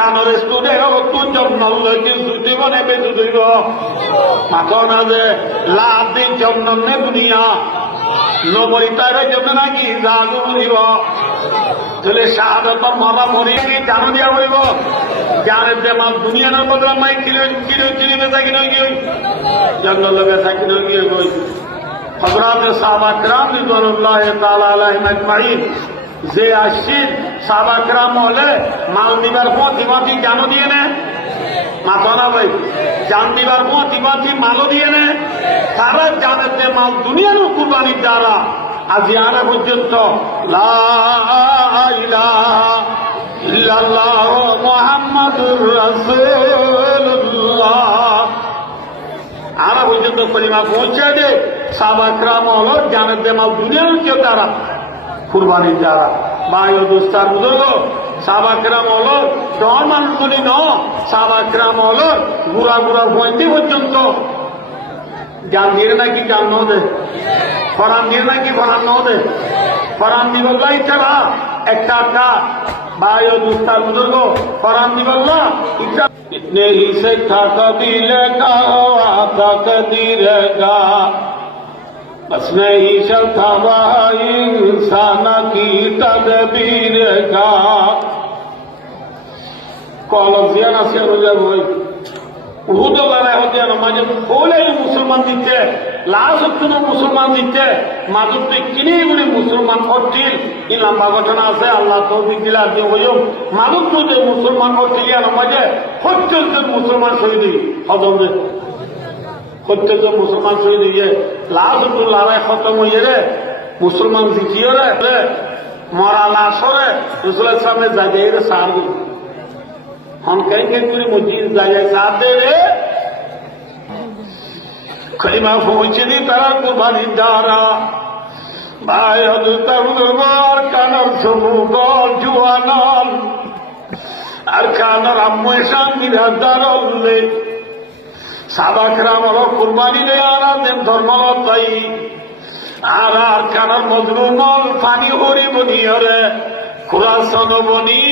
কানোর student তুই জন্ম কিন্তু জীবনে বেঁচে দিব মাথা না যে লাভ দিন জন্ম নে দুনিয়া নবরী তার জন্য নাকি জাদু দিব তাহলে শাহাদত মামা মরি জানো দিয়া বলিব জানের যে মাল দুনিয়া না বদলা মাই কিলো কিলো কিলো বেচা কিলো কি জঙ্গল বেচা কিলো কি কই হযরত সাহাবা کرام রিদওয়ানুল্লাহ তাআলা আলাইহিম আজমাইন যে আসিন সাহাবা کرام হলে মাল দিবার প্রতিবাদী জানো দিয়ে নে মাথা না ভাই জান দিবার প্রতিবাদী মালও দিয়ে নে তারা জানের যে মাল দুনিয়ার কুরবানির দ্বারা আজি আনা পর্যন্ত লা ইলাহা ইল্লাল্লাহ মুহাম্মাদুর রাসূলুল্লাহ আনা পর্যন্ত কলিমা পৌঁছে দে সাহাবা کرام হলো জানের যে মাল দুনিয়ার কেউ দ্বারা কুরবানির দ্বারা ভাই ও দোস্তার বুঝলো সাহাবা کرام হলো ডর মানুষগুলি ন সাহাবা کرام হলো বুড়া বুড়া বইতে পর্যন্ত জান দিয়ে নাকি জান ন দে ফরান দিয়ে নাকি ফরান ন দে ফরান দিবল্লাই ছাড়া একটা ভাই ও দোস্তার বুঝলো ফরান দিবল্লা इतने ही से था कबीर का था कदीर का बस में ही चलता वह इंसान की तदबीर का कॉलेजियन से रोजा भाई উহুদুল্লাহ হদিয়ানো মাঝে ফলে মুসলমান দিতে লাশ কোনো মুসলমান দিতে মাঝে কিনে বলে মুসলমান অর্থিল এই লম্বা ঘটনা আছে আল্লাহ তৌফিক দিলে আপনি হইও মানুষ যে মুসলমান অর্থিলিয়ানো মাঝে 70 জন মুসলমান শহীদ হজম দে 70 জন মুসলমান শহীদ হয়ে লাশ লড়াই খতম হয়ে রে মুসলমান জিতিয়ে রে মরা লাশ রে রসুলের সামনে যাবে রে সার हम कहेंगे पूरी मस्जिद जाए साथ दे कलिमा पहुंचे दी तरह कुर्बानी दारा भाई हजूर कानर समूह जुआनल और कानर अम्मो शामिल दारे साहबा کرام हलो कुर्बानी ले आना देन धर्म ताई আর কানর মজলুমল পানি হরি বনি রে খুরাসান বনি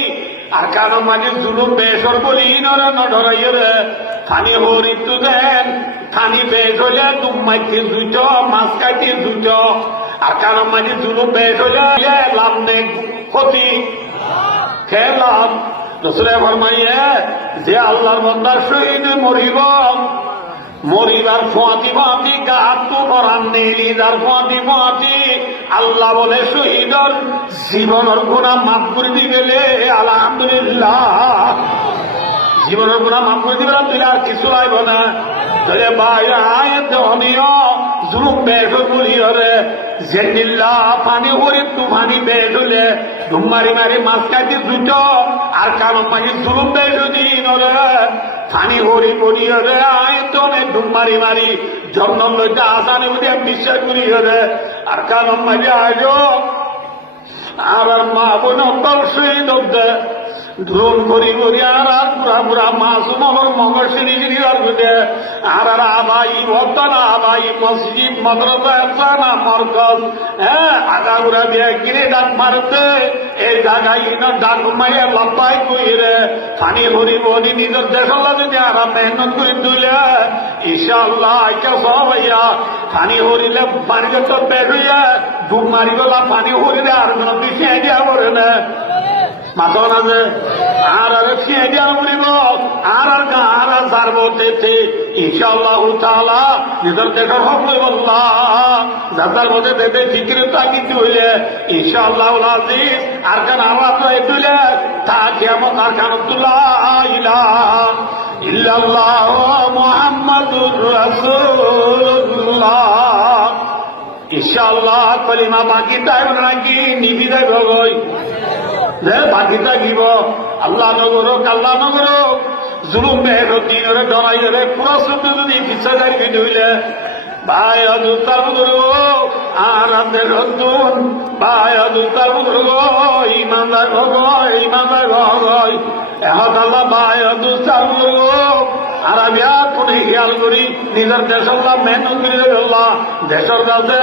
আর কারো মাঝে জুলুম বেসর বলি নরে নডরাইয়ে রে ফানি হরি তু দেন ফানি বেস হলে তুমাইতে জুইত মাছ কাটি জুইত আর কারো মাঝে জুলুম বেস হলে লাভ নেই ক্ষতি খেলাম রসুলে ফরমাইয়ে যে আল্লাহর বান্দা শহীদ মরিব মরিবার ফাঁতি ফাঁতি গাতু পরান নেলি যার ফাঁতি ফাঁতি আল্লাহ বলে শহীদর জীবনের গুণা মাফ করে দিবে আলহামদুলিল্লাহ জীবনের গুণা মাফ করে দিবে তুই আর কিছু লাগব না ধরে ভাই আয়াত অনিয় জুলুম বেশ বলি রে জেনিল্লা পানি হরি তুফানি বেশ হলে ধুমারি মারি মাছ খাইতে জুত আর কারণ মাঝে জুলুম বেশ দিন রে পানি হরি বলি রে আয়াত অনেক ধুমারি মারি জন্ম লইতে আসানে বলে বিশ্বাস করি রে আর কারণ মাঝে আজ আর মা বোন শহীদ ধুন করি করি আর পুরা পুরা মাসুম আমার মগর সিঁড়ি সিঁড়ি আর বুঝে আর আবাই ভক্তরা আবাই মসজিদ মাদ্রাসা না মরকজ হ্যাঁ আগাগুড়া দিয়ে কিনে ডাক মারতে এই জায়গায় ডাক মাইয়ে লম্বাই কইরে পানি হরি বনি নিজের দেশের লাগে যে আর মেহনত করে তুলে ইনশাআল্লাহ আইকা সব হইয়া পানি হরিলে বাড়িতে তো বের হইয়া ডুব মারি গলা পানি হরিলে আর কোনো পিছিয়ে দিয়া পড়ে না মাথা না যে আর খেয়ে দিয়া বলিব আর আর সারবো ইনশাআল্লাহ তাআলা নিজের দেশের হক বললাম যাতার মধ্যে দেবে ফিকির তাকিদ হইলে ইনশাআল্লাহ আজিজ আর কান আওয়াজ হইলে তা কিয়ামত আর কান আব্দুল্লাহ ইলাহা ইল্লাল্লাহ মুহাম্মাদুর রাসূলুল্লাহ ইনশাআল্লাহ কলিমা বাকি তাই নাকি নিবিদা ভগই বাকি থাকিব আল্লাহ নগর কাল্লা নগর জুলুম দিনের ডরাই রে পুরা সত্যি যদি পিছা যাই হইলে ভাই অদুতার বুধর আর নতুন ভাই অদুতার বুধর ইমানদার ভগ ইমানদার ভগ এখন আল্লাহ ভাই অদুতার বুধর আর আমি আর কোন খেয়াল করি নিজের দেশের মেহনত করে দেশের কাছে